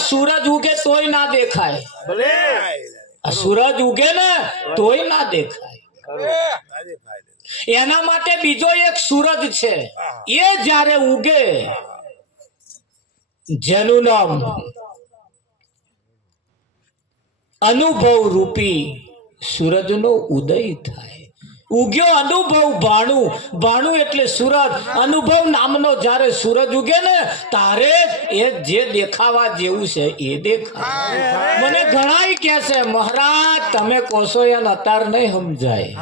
सूरज उगे तोय ना देखाय सूरज उगे ने तोय ना देखाय एना माटे बीजो एक सूरज छे ये जारे उगे जेनु नाम अनुभव रूपी सूरज नो उदय थाय उग्यो अनुभव बाणु बाणु एटले सूरज अनुभव नामनो जारे सूरज उगे ने तारे ए जे देखावा जेवू छे ए देखाय मने घणाई કહે છે महाराज તમે કોસો યાન અતાર નહીં સમજાય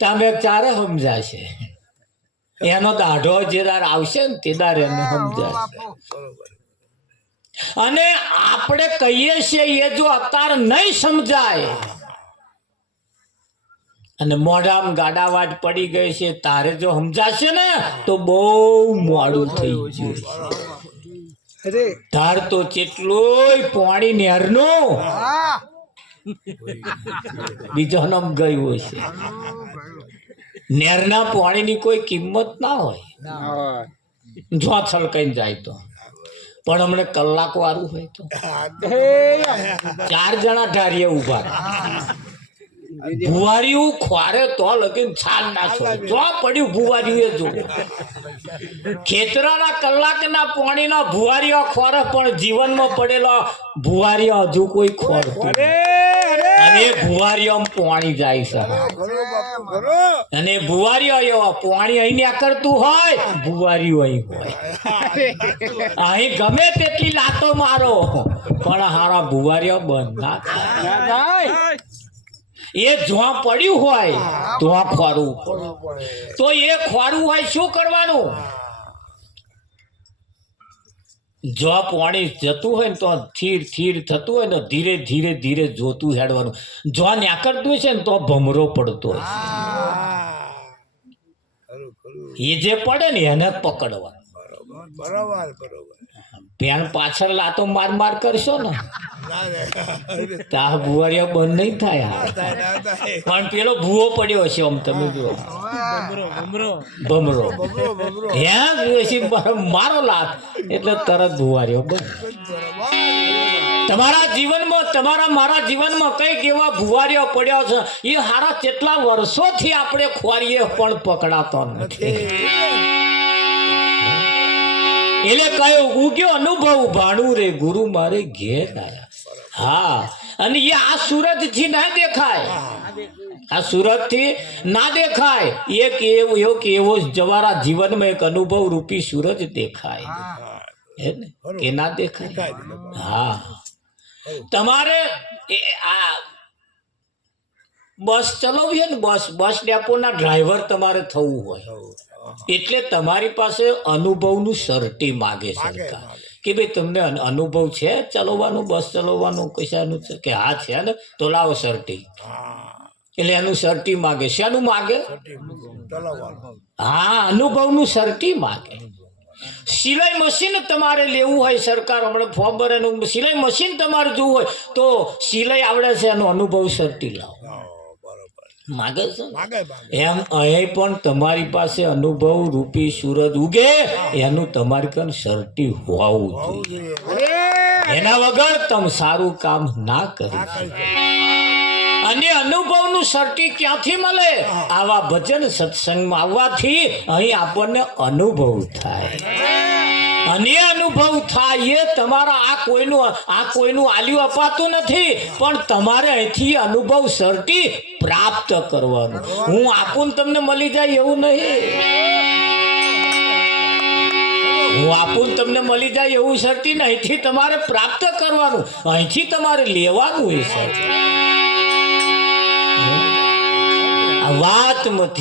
તમે ચારે સમજાશે એનો દાઢો જેદાર આવશે ને તેદાર એને સમજાશે અને આપણે કહીએ છીએ એ જો અતાર નહીં સમજાય અને મોઢામ ગાડાવાટ પડી ગઈ છે તારે જો સમજાશે ને તો બહુ મોડું થઈ ગયું તાર તો કેટલોય પાણી નેરનો બીજો નામ ગયું છે નેરના પાણીની કોઈ કિંમત ના હોય જો છલકાઈને જાય તો પણ હમણે કલાક વાળું હોય તો 4 જણા ઢારીએ ઉભા ભુવારીઓ ખોરે તો લગીન છાલ નાખો જો પડ્યું ભુવારીઓ જો ખેતરાના કલાકના પાણીના ભુવારીઓ ખોરે પણ જીવનમાં પડેલો ભુવારીઓ હજુ કોઈ ખોરતું અને ભુવારીઓ પાણી જાય છે અને ભુવારીઓ પાણી અહીં કરતું હોય ભુવારીઓ અહીં હોય અહીં ગમે તેટલી લાતો મારો પણ હારા ભુવારીઓ બંધ ના થાય એ જો પડ્યું હોય તો ખોરવું તો એ ખોરવું હોય શું કરવાનું જો પાણી જતું હોય ને તો થીર થીર થતું હોય ને ધીરે ધીરે ધીરે જોતું હેડવાનું જો ન્યાકરતું છે ને તો ભમરો પડતો હોય એ જે પડે ને એને જ પકડવાનું બરોબર પેન પાછળ લાતો માર માર કરશો ને તા ભુવારીઓ બંધ નહીં થાય પણ પેલો ભૂવો પડ્યો છે આમ તમે જુઓ ભમરો મારો લાત એટલે તરત ભુવારીઓ બંધ તમારા જીવનમાં તમારા મારા જીવનમાં કઈક એવા ભુવારીઓ પડ્યા છે એ હારા કેટલા વર્ષોથી આપણે ખોરીએ પણ પકડાતો નથી એટલે કયો ઉગ્યો અનુભવ ભાણું રે ગુરુ મારે ઘેર આયા હા અને એ આ સુરત થી ના દેખાય આ સુરત થી ના દેખાય એક એવો જવારા જીવનમાં એક અનુભવ રૂપી સૂરજ દેખાય હે ને કે ના દેખાય હા તમારે આ બસ ચલાવીએ ને બસ ડેપો ના ડ્રાઈવર તમારે થવું હોય એટલે તમારી પાસે અનુભવનું સર્ટી માગે સરકાર કે ભાઈ તમને અનુભવ છે ચલાવવાનું બસ ચલાવવાનું કશાનું છે કે હા છે ને તો લાવો સર્ટી એટલે એનું સર્ટી માગે શેનું માગે હા અનુભવનું સર્ટી માગે સિલાઈ મશીન તમારે લેવું હોય સરકાર હમણાં ફોર્મ ભરેનું સિલાઈ મશીન તમારે જોવું હોય તો સિલાઈ આવડે છે એનો અનુભવ સર્ટી લાવો માગે છે એમ અહીં પણ તમારી પાસે અનુભવ રૂપી સૂરજ ઉગે એનું તમારી કન શરતી હોવું જોઈએ એના વગર તમે સારું કામ ના કરી શકો અને અનુભવનું સર્ટી ક્યાંથી મળે આવા ભજન સત્સંગમાં આવવાથી અહીં આપણને અનુભવ થાય અને અનુભવ થાય એ તમારા આ કોઈનું આલ્યું અપાતું નથી પણ તમારે અહીંથી અનુભવ સર્ટી પ્રાપ્ત કરવાનું હું આપું તમને મળી જાય એવું નહીં હું આપું તમને મળી જાય એવું સર્ટી ને અહીંથી તમારે પ્રાપ્ત કરવાનું અહીંથી તમારે લેવાનું એ સર્ટી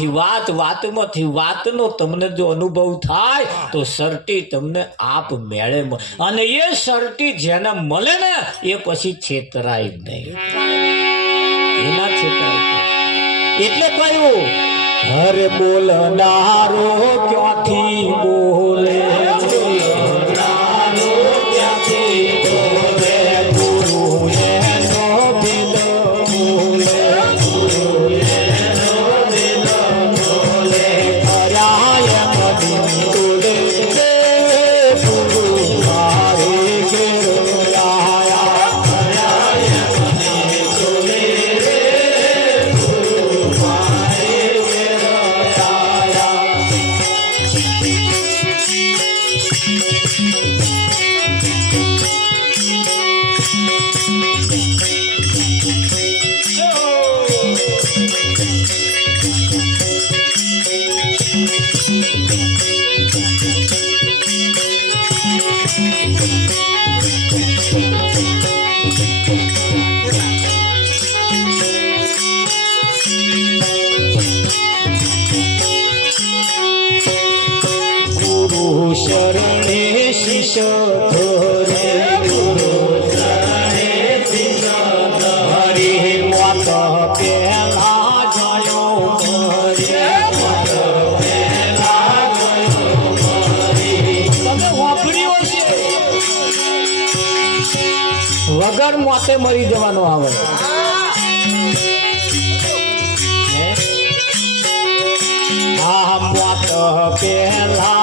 વાતમાંથી વાતનો તમને જો અનુભવ થાય તો સર્ટી તમને આપ મેળે અને એ સર્ટી જેને મળે ને એ પછી છેતરાય નહીં એના છેતરાય એટલે કહ્યું હરે બોલનારો ક્યાંથી બોલે શરણે શિષ ધોરે ગુરુ શરણે શિષ ધરે મત પેલા જયો મરે તમે વાપર્યો છે વગર મોતે મરી જવાનો આવે આ મોત પેલા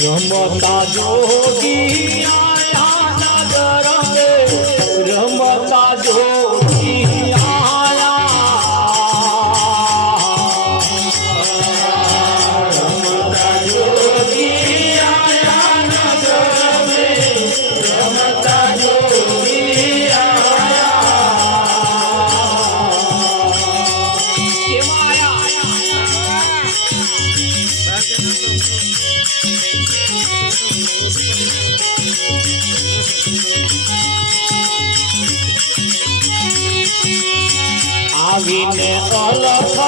રમતા જોગી આયા નગર મે રમતા જોગી આવીને અલખ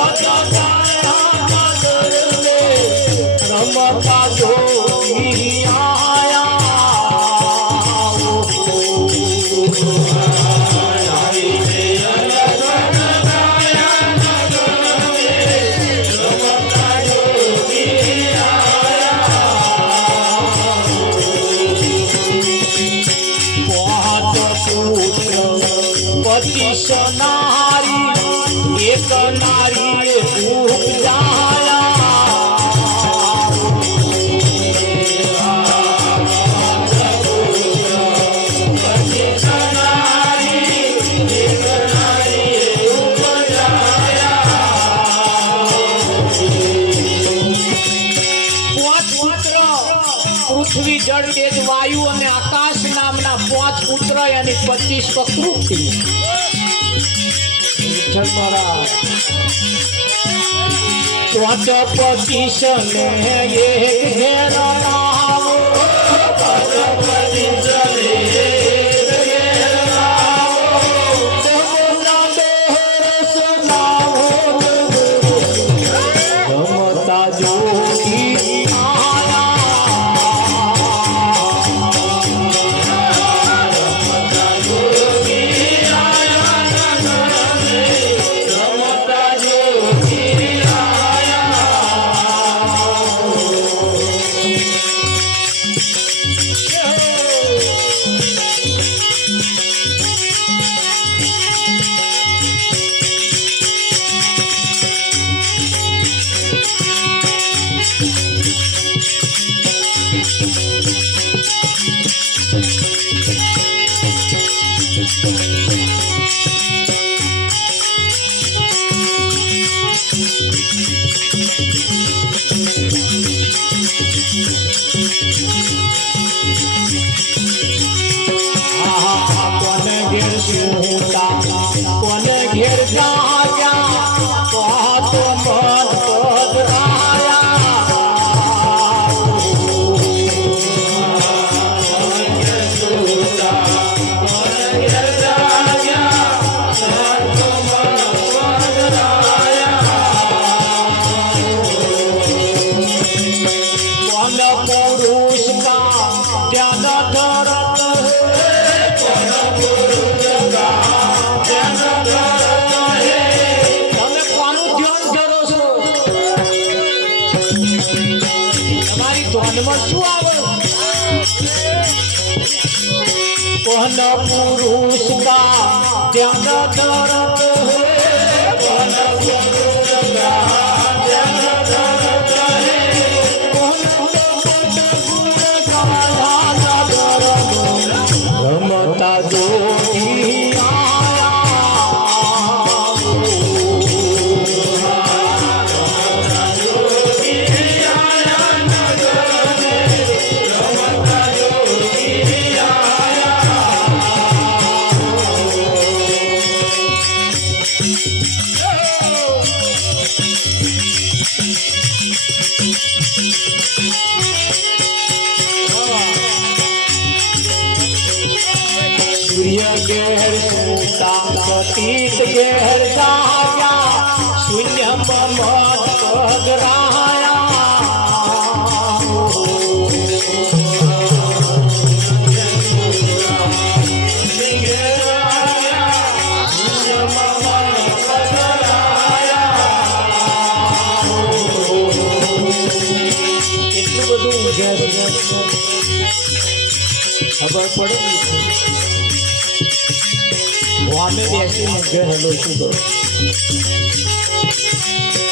રમતા જોગી પચીસ નારી એક નારી ઉપજાયા પૃથ્વી જળ તેજ વાયુ અને આકાશ નામના 5 પુત્ર અને 25 પ્રકૃતિ પાંચ 25 ને એક ઘેર આવો રમતા જોગી કોને ઘેર જાયા તો મન પુરુષ કા ધ્યાન ધરત શું આવે કોન પુરુષ કા ધ્યાન ધરત કોન પુરુષ કા ધ્યાન ધરત રમતા જોગી સૂર્ય ઘેર સુતા પતિત ઘેર જાયા શૂન્ય મત પગરાયા એટલું બધું ખબર પડે વામે બેસીને ઘેર હલો શું કરું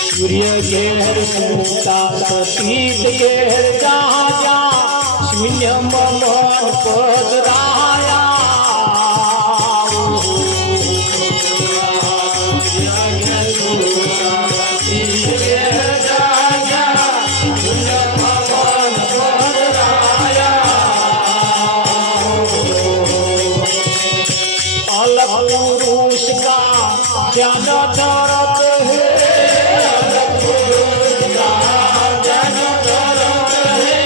સૂર્ય ઘેર સુતા સતીત ઘેર જાયા શૂન્યમાં મન પધરાયા पुरुष का ज्ञान धरत है पुरुष का ज्ञान धरत है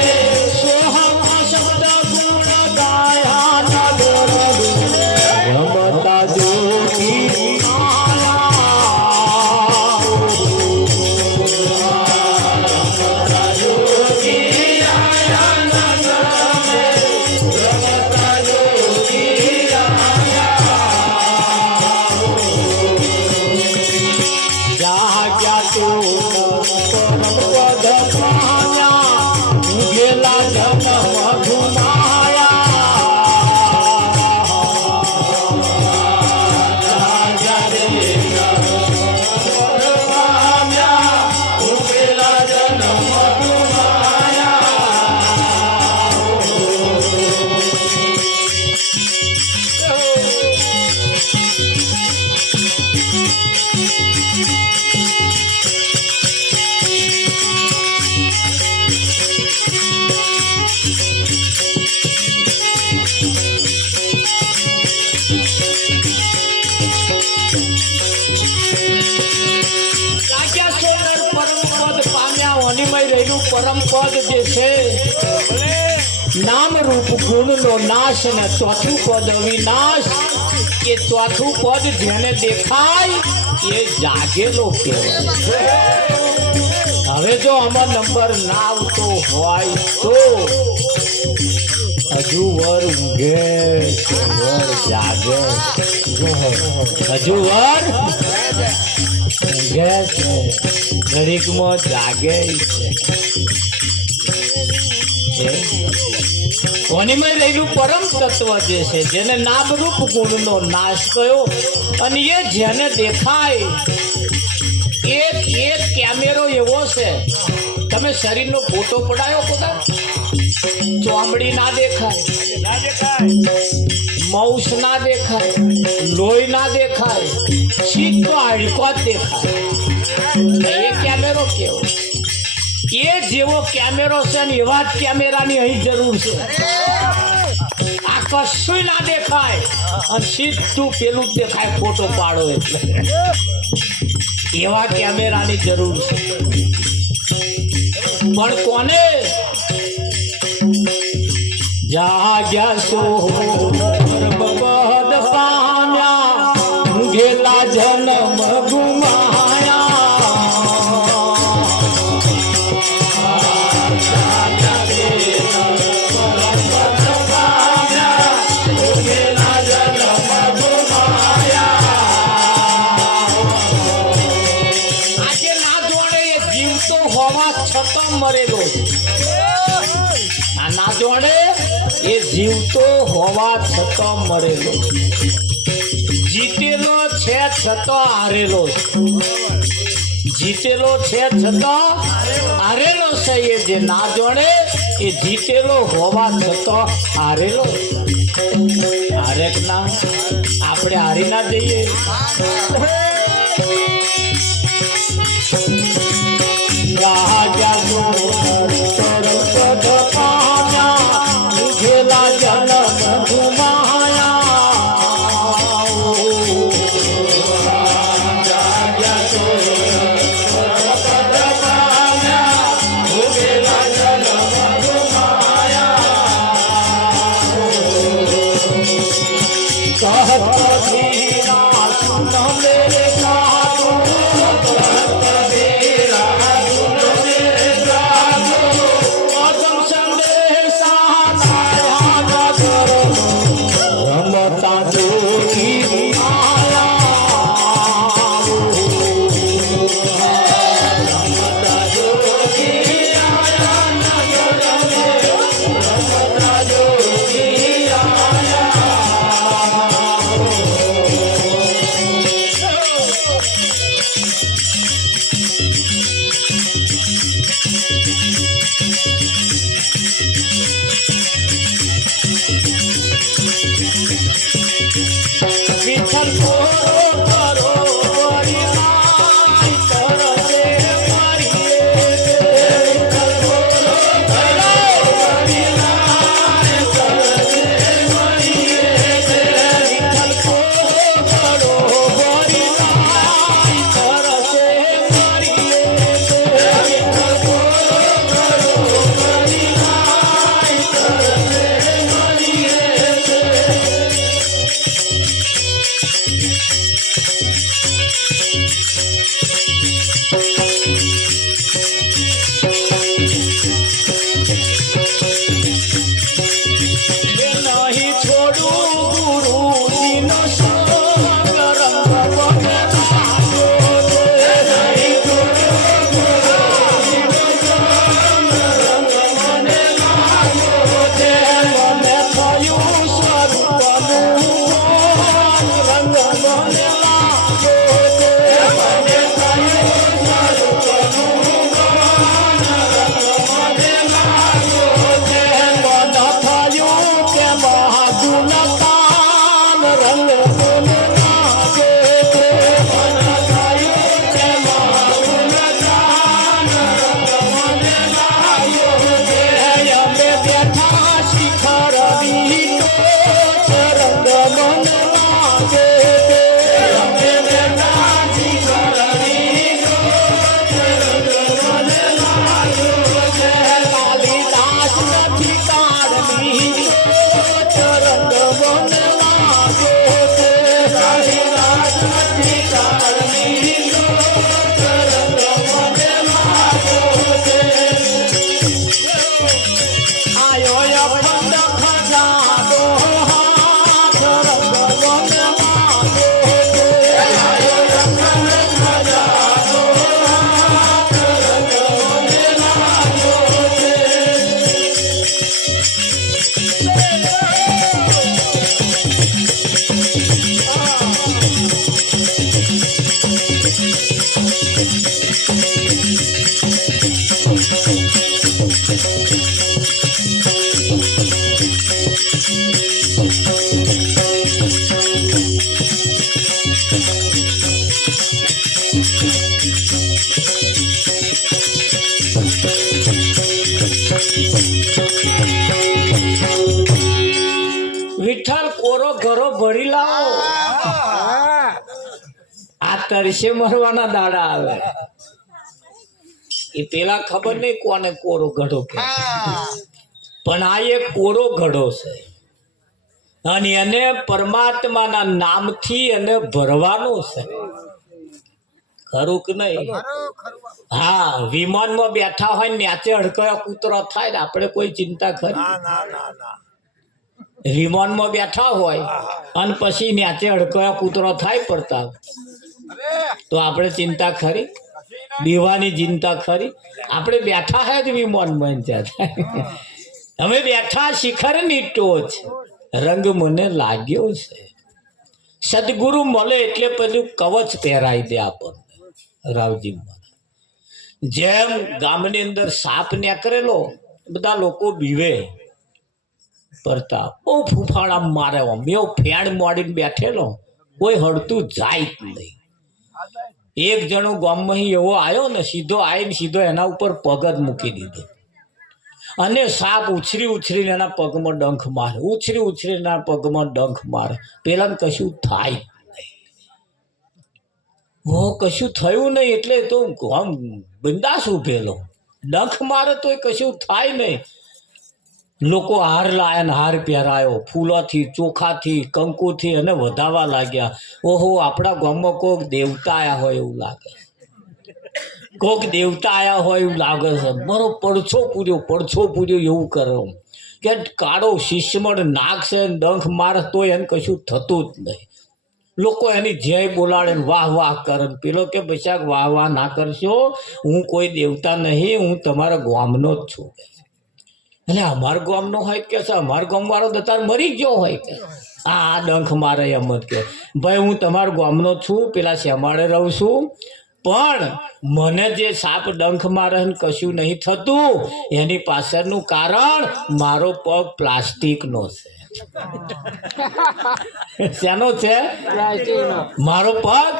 सोहम शब्द गुण गाया नगर रमता जोगी परम पद जे नाम रूप गुण नो नाश ने चौथु पद अविनाश के चौथु पद जेने देखाय ये जागेलो कहेवाय हवे जो अमर नंबर ना आवतो होय तो हजू वर ऊंघे वर जागे हजू वर ऊंघे घड़ीक में जागे કોનીમાં રહેલું પરમ તત્વ જે છે જેને નામરૂપ ગુણનો નાશ થયો અને એ જેને દેખાય એક કેમેરો એવો છે તમે શરીરનો ફોટો પડાયો પોતા ચોમડી ના દેખાય મૌસ ના દેખાય લોહી ના દેખાય સીધો હાડકો જ દેખાય એ કેમેરો કેવો ये जेवो कैमेरो से एवा कैमेरानी अहीं जरूर छे आ कशुं ना देखाय अने सीधुं पेलुं देखाय फोटो पाडो एटले एवा कैमेरानी जरूर छे पण कोने जाग्या सो परमपद पाम्या गेला जन्म गुमाया मरेलो ना जोड़े ये जीवतो होवा छतो मरेलो जीतेलो छे छतो हारेलो जीतेलो छे छतो हारेलो से ये जे ना जोड़े ये जीतेलो होवा छतो हारेलो हारेक ना आपणे हारी ना जईए વિઠ્ઠલ કોરો ઘરો ભરી લાવો. આ તરસે મરવાના દાડા આવે એ પેલા ખબર નહીં કોને કોરો ઘડો કે, પણ આ એક કોરો ઘડો છે અને એને પરમાત્માના નામથી એને ભરવાનો છે. ખરું કે નહીં? હા, વિમાનમાં બેઠા હોય ને ન્યાચે હડકયા કૂતરો થાય ને આપણે કોઈ ચિંતા ખરી? વિમાનમાં બેઠા હોય અને પછી ન્યાચે હડકયા કૂતરો થાય પડતા તો આપણે ચિંતા ખરી? દીવાની ચિંતા ખરી? આપણે બેઠા હે જ વિમાનમાં ત્યાં અમે બેઠા શિખરની ટોચ, રંગ મને લાગ્યો છે. સદગુરુ મળે એટલે પેલું કવચ પહેરાઈ દે આપણને. રાવજી જેમ ગામની અંદર સાપ નીકળેલો બધા લોકો બીવે પડતા, બહુ ફૂફાડા મારે, મેં ફેણ મોડીને બેઠેલો, કોઈ હડતું જાય જ નહીં. એક જણો ગામમાં એવો આવ્યો ને, સીધો આવીને સીધો એના ઉપર પગ જ મૂકી દીધો અને સાપ ઉછરી ઉછરીને એના પગમાં ડંખ મારે, ઉછરી ઉછરીને એના પગમાં ડંખ મારે. પેલાને કશું થાય કશું થયું નહીં એટલે તો આમ બિંદાસ ઉભેલો. ડંખ મારે તો કશું થાય નહીં. લોકો હાર લાયા ને હાર પહેરાયો, ફૂલોથી, ચોખાથી, કંકુથી અને વધાવા લાગ્યા. ઓહો, આપણા ગામમાં કોઈક દેવતા આવ્યા હોય એવું લાગે, કોઈક દેવતા આવ્યા હોય એવું લાગે છે. મારો પડછો પૂર્યો એવું કરો કે કાળો શિષ્યમણ નાક છે, ડંખ મારે તો એને કશું થતું જ નહીં. લોકો એની જય બોલાડે ને વાહ વાહ કરે. પેલો કે બચાક વાહ વાહ ના કરશો, હું કોઈ દેવતા નહીં, હું તમારા ગામનો જ છું. એટલે અમારા ગામનો હોય કે છે, અમારા ગામ વાળો દતાર મરી ગયો હોય કે આ ડંખ મારે એમ જ કે ભાઈ હું તમારા ગામનો છું, પેલા શ્યામાળે રહું છું, પણ મને જે સાપ ડંખ મારે કશું નહીં થતું એની પાછળનું કારણ મારો પગ પ્લાસ્ટિકનો છે. શેનો છે? મારો પગ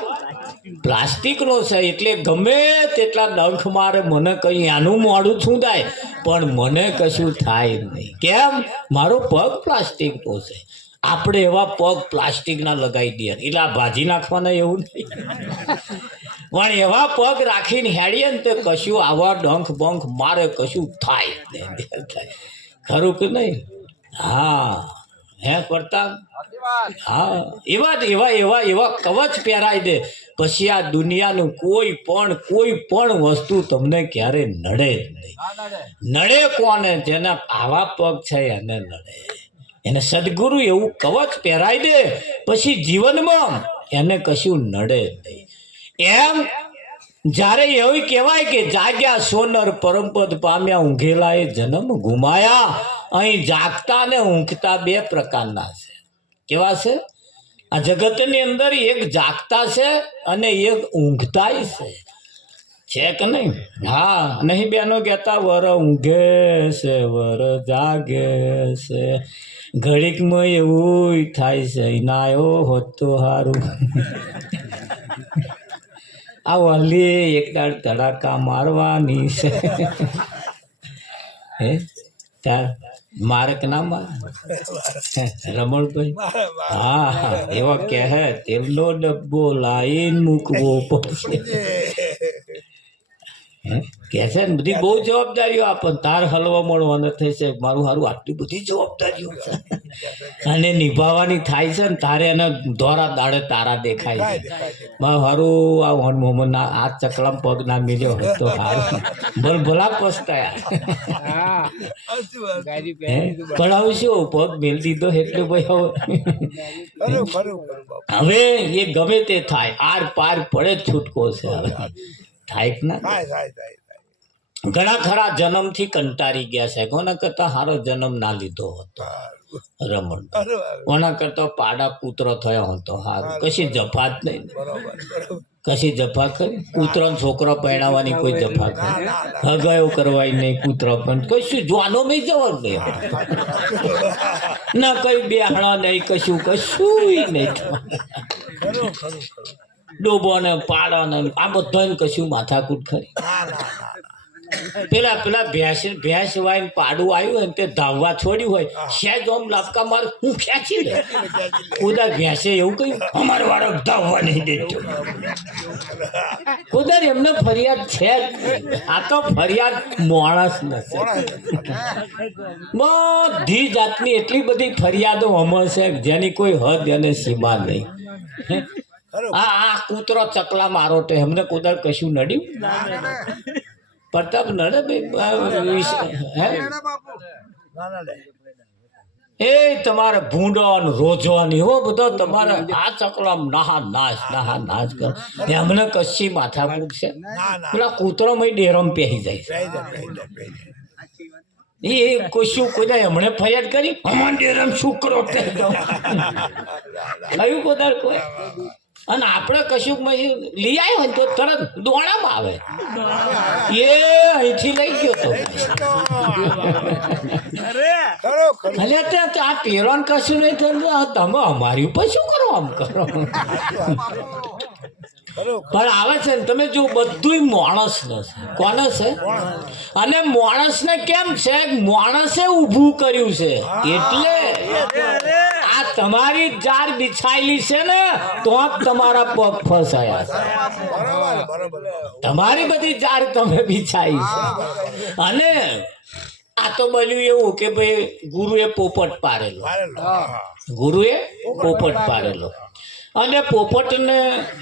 પ્લાસ્ટિકનો છે. એટલે ગમે તેટલા ડંખ મારે મને કઈ એનું મોડું છૂંદાય પણ મને કશું થાય નહીં. કેમ? મારો પગ પ્લાસ્ટિકનો છે. આપણે એવા પગ પ્લાસ્ટિકના લગાવી દઈએ એટલે આ ભાજી નાખવાના એવું નહીં, પણ એવા પગ રાખીને હેડીએ ને તો કશું આવા ડંખ બંખ મારે કશું થાય નહીં. ખરું કે નહીં? હા, હે પડતા? હા, એવા કવચ પહેરાઈ દે પછી આ દુનિયાનું કોઈ પણ વસ્તુ તમને ક્યારે નડે જ નહીં. નડે કોને? જેના આવા પગ છે એને નડે. એને સદગુરુ એવું કવચ પહેરાઈ દે પછી જીવનમાં એને કશું નડે જ નહીં. એમ જ્યારે એવું કહેવાય કે જાગ્યા સોનર પરમપદ પામ્યા, ઊંઘેલા એ જન્મ ગુમાયા. અહીં જાગતા ને ઊંઘતા બે પ્રકારના છે. કેવા છે? આ જગતની અંદર એક જાગતા છે અને એક ઊંઘતા છે કે નહીં? હા, નહીં બેનો કહેતા વર ઊંઘે છે વર જાગે છે, ઘડીકમાં એવું થાય છે નાયો હોત તો સારું. આ વલી એક દાડ ધડાકા મારવાની છે. હે તાર મારે કે ના મારે? રમણભાઈ હા, એવા કહે તેલનો ડબ્બો લાઈન મૂકવો પડશે. કે છે ને બધી બહુ જવાબદારીઓ આપણને. તાર હલવા મળવાને થશે, મારું સારું આટલી બધી જવાબદારીઓ છે અને નિભાવવાની થાય છે ને. તારે એને દોરા દાડે તારા દેખાય છે. સારું આ વન મોહમ્મદ આ ચકલામ પગ ના મેલ્યો હોય તો સારું, ભલા પસ્તાયા. પણ હવે શું પગ મેળ દીધો એટલે ભાઈ હવે એ ગમે તે થાય, આર પાર પડે જ છૂટકો છે. હવે થાય કે ના? ઘણા ખરા જન્મથી કંટાળી ગયા છે. કોના કરતા સારો જન્મ ના લીધો હતો રમણ, કોના કરતા પાડા કૂતરો થયો હતો સારું, કશી જફાત નહીં. કશી જફા કરી? કૂતરો ને છોકરો પરણાવવાની કોઈ જફા કરી? હગાયો કરવાય નહીં, કૂતરો પણ કશું જોવાનો મેં જવાનું નહીં, ના કઈ બેહણા નહીં, કશું કશું નહીં. ડોબો ને પાડો ને આ બધા કશું માથાકૂટ ખરી? પેલા ભેંસ વાય પાડું આવ્યું હોય ને તે ધાવવા છોડ્યું હોય, શેજ ઓમ લાપકા માર હું ખેંચી લે. ખુદા ભેંસે એવું કહ્યું અમારે વાળો ધાવવા નહીં દેજો. ખુદા એમને ફરિયાદ છે જ. આ તો ફરિયાદ માણસ નથી. બધી જાતની એટલી બધી ફરિયાદો અમર છે જેની કોઈ હદ અને સીમા નહીં. આ કૂતરો ચકલા મારો તો એમને કુદર કશું નડ્યું? પ્રતાપ નડે એ તમારે ભૂંડો ને રોજો ને એવો બધો તમારે આ ચકલામ નાહા નાચ કર. એમને કશી માથાકૂટ છે? પેલા કૂતરો મય ડેરમ પહેરી જાય એ કશું કોઈ હમણે ફરિયાદ કરી અમારે ડેરમ છોકરો કયું કોદાર કોઈ? અને આપણે કશું લઈ આવ્યો ને તો તરત દોણામાં આવે એ અહીંથી લઈ ગયો તો. અરે આ પેરોન કશું નહીં થયું, તમે અમારી ઉપર શું કરો? આમ કરો પણ આવે છે ને તમે જો બધું માણસ ને છે. કોને છે? અને માણસને કેમ છે? માણસે ઊભું કર્યું છે એટલે આ તમારી જાર બિછાયેલી છે ને તો તમારા પગ ફસાયા છે. તમારી બધી જાર તમે બિછાઈ છે. અને આ તો બન્યું એવું કે ભાઈ ગુરુએ પોપટ પાડેલો, ગુરુએ પોપટ પાડેલો અને પોપટને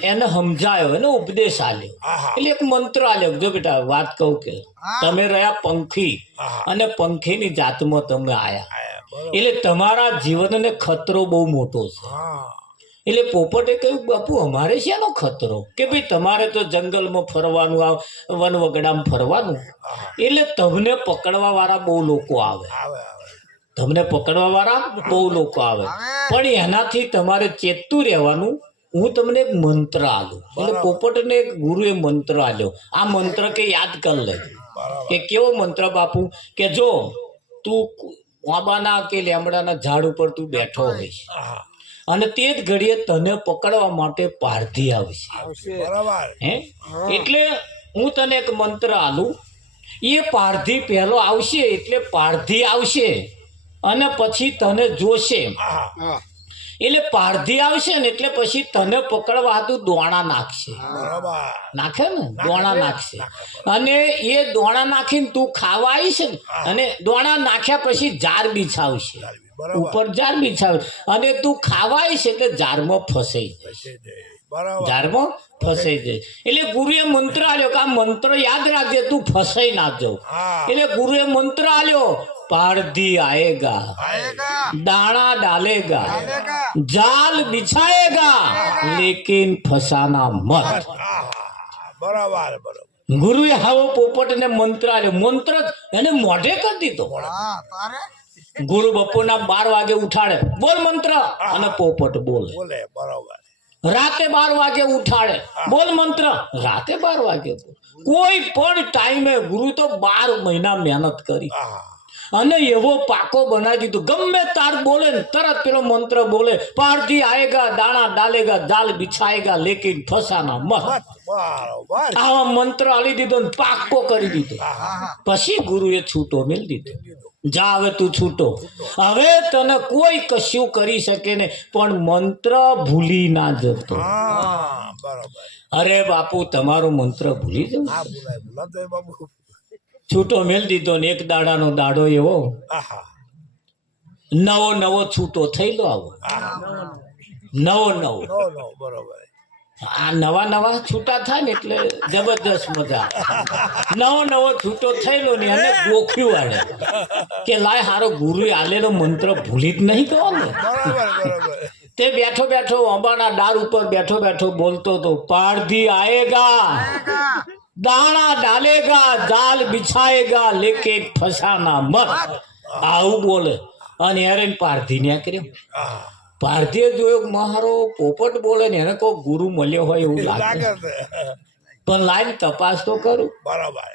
એને સમજાયો, એને ઉપદેશ આલ્યો. એટલે એક મંત્ર આલ્યો, જો બેટા વાત કહું કે તમે રહ્યા પંખી અને પંખીની જાતમાં તમે આયા, એટલે તમારા જીવનને ખતરો બહુ મોટો છે. એટલે પોપટે કહ્યું બાપુ અમારે શેનો ખતરો? કે ભાઈ તમારે તો જંગલમાં ફરવાનું, વન વગડામાં ફરવાનું, એટલે તમને પકડવા વાળા બહુ લોકો આવે, તમને પકડવા વાળા બહુ લોકો આવે, પણ એનાથી તમારે ચેતતું રહેવાનું. હું તમને એક મંત્ર આલું. એટલે પોપટને એક ગુરુએ મંત્ર આલ્યો. આ મંત્ર કે યાદ કરી લે. કે કેવો મંત્ર બાપુ? કે જો તું વાબાના કે લેમડાના ઝાડ ઉપર તું બેઠો હોઈશ અને તે જ ઘડીએ તને પકડવા માટે પારધી આવશે. હે એટલે હું તને એક મંત્ર આલું. એ પારધી પહેલો આવશે એટલે પારધી આવશે અને પછી તને જોશે. એટલે પારધી આવશે ને એટલે પછી તને પકડવા હતું દોણા નાખશે. નાખે ને દોણા નાખશે અને એ દોણા નાખીને તું ખાવા આવીશ ને અને દોણા નાખ્યા પછી જાર બિછાવશે, ઉપર જાર બિછાવે અને તું ખાવા આવીશ એટલે જારમાં ફસાઈ જશે, જારમાં ફસાઈ જાય. એટલે ગુરુએ મંત્ર આલ્યો કે આ મંત્ર યાદ રાખજે, તું ફસાઈ ના જાવ. એટલે ગુરુએ મંત્ર આલ્યો पारधी आएगा, दाना डालेगा, जाल बिछाएगा, लेकिन फसाना मत. बराबर बराबर. ગુરુએ હાવો પોપટ ને મંત્ર આલ્યો. મંત્ર એને મોઢે કરી દીધો. ગુરુ બપોરના 12 વાગે ઉઠાડે, બોલ મંત્ર, અને પોપટ બોલે. બરાબર. રાતે 12 વાગે ઉઠાડે, બોલ મંત્ર, રાતે 12 વાગે બોલ. કોઈ પણ ટાઈમે ગુરુ તો 12 મહિના મહેનત કરી અને એવો પાકો બનાવી દીધો. ગમે તાર બોલે ને તરત પેલો મંત્ર બોલે, પારધી આएगा, દાણા ડાલેગા, જાલ બિછાएगा, લેકિન ફસાના મત. આવા મંત્ર આલી દીધો ને પાકો કરી દીધો. પછી ગુરુએ છૂટો મેલ દીધો. જા હવે તું છૂટો, હવે તને કોઈ કશું કરી શકે ને, પણ મંત્ર ભૂલી ના જતો. અરે બાપુ તમારો મંત્ર ભૂલી જાવ. છૂટો મેલ દીધો ને એક દાડાનો દાડો એવો નવો છૂટો થયેલો. આવો નવો આ નવા છૂટા થાય ને એટલે જબરદસ્ત મજા. નવો છૂટો થયેલો ને અને ગોખ્યું આડે કે લાય હારો ગુરુએ આલેલો મંત્ર ભૂલી જ નહીં ગયો ને. તે બેઠો અંબાના ડાર ઉપર બેઠો બોલતો તો, પારધી આएगा, દાણા ડાલેગા, જાલ બિછાएगा, લેકિન ફસાના મત. આવું બોલે અને હેરેન પારધી ને કર્યો. ભારતીય જોયો મારો પોપટ બોલે ને એને કોઈ ગુરુ મળ્યો હોય એવું લાગે લાગે છે પણ લાઈન તપાસ તો કરું બરાબર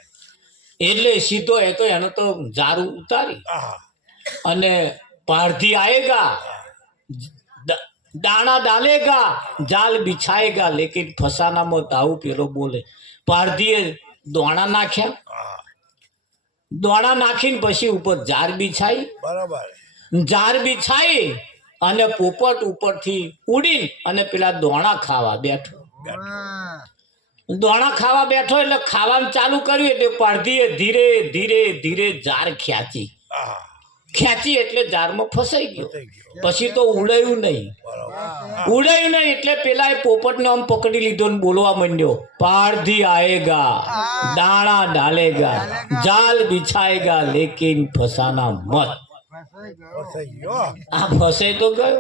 એટલે સીધો એ તો એને તો જારું ઉતારી હા અને પારધી આएगा દાણા ડાલેગા જાલ બિછાएगा લેકિન ફસાનામાં દાવું પેલો બોલે પારધીએ દોણા નાખ્યા હા દોણા નાખીને પછી ઉપર જાર બિછાઈ બરાબર જાર બિછાઈ અને પોપટ ઉપરથી ઉડી અને પેલા દોણા ખાવા બેઠો દોણા ખાવા બેઠો એટલે ખાવાનું ચાલુ કર્યું એટલે પારધીએ ધીરે ધીરે ધીરે જાર હા ખેંચી એટલે જારમાં ફસાઈ ગયો થઈ ગયો પછી તો ઉડાયું નહીં બરાબર ઉડાયું નહીં એટલે પેલા એ પોપટને આમ પકડી લીધો ને બોલવા માંડ્યો પારધી આएगा દાણા ડાલેગા જાલ બિછાएगा લેકિન ફસાના મત થઈ ગયો આ ફસાઈ તો ગયો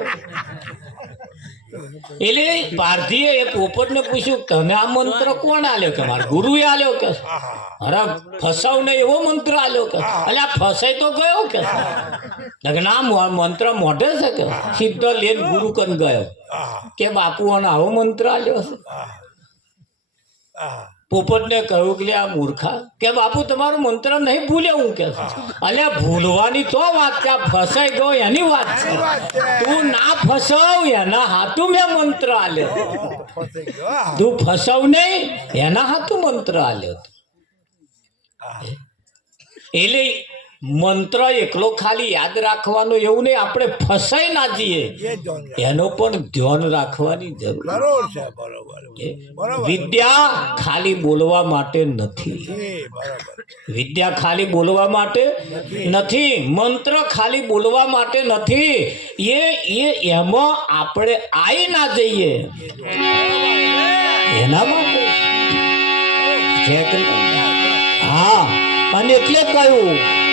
એટલે પારધીએ એ પોપટને પૂછ્યું તને આ મંત્ર કોણ આલ્યો કે મારા ગુરુએ આલ્યો કે હા હા અરે ફસાવ ને એવો મંત્ર આલ્યો કે એટલે આ ફસાઈ તો ગયો કે ના મંત્ર મોઢે છે કે સીધો લેન ગુરુ કન ગયો હા કે બાપુ આનો આવો મંત્ર આલ્યો છે હા હા પોપટને કહ્યું કે આ મૂર્ખા કે બાપુ તમારો મંત્ર નહીં ભૂલ્યો હું કે અલ્યા ભૂલવાની તો વાત કે આ ફસાઈ ગયો એની વાત છે તું ના ફસાવ એના હાથું મેં મંત્ર આલ્યો થઈ ગયો હા તું ફસાવ નહીં એના હાથું મંત્ર આલ્યો એટલે મંત્ર એકલો ખાલી યાદ રાખવાનો એવું નહીં આપણે ફસાઈ ના જઈએ એ જોન એનો પણ ધ્યાન રાખવાની જરૂર જરૂર છે બરોબર બરોબર વિદ્યા ખાલી બોલવા માટે નથી એ બરોબર વિદ્યા ખાલી બોલવા માટે નથી મંત્ર ખાલી બોલવા માટે નથી એમાં આપણે આવી ના જઈએ એના માટે છે કે નહીં? હા અને એટલે કહ્યું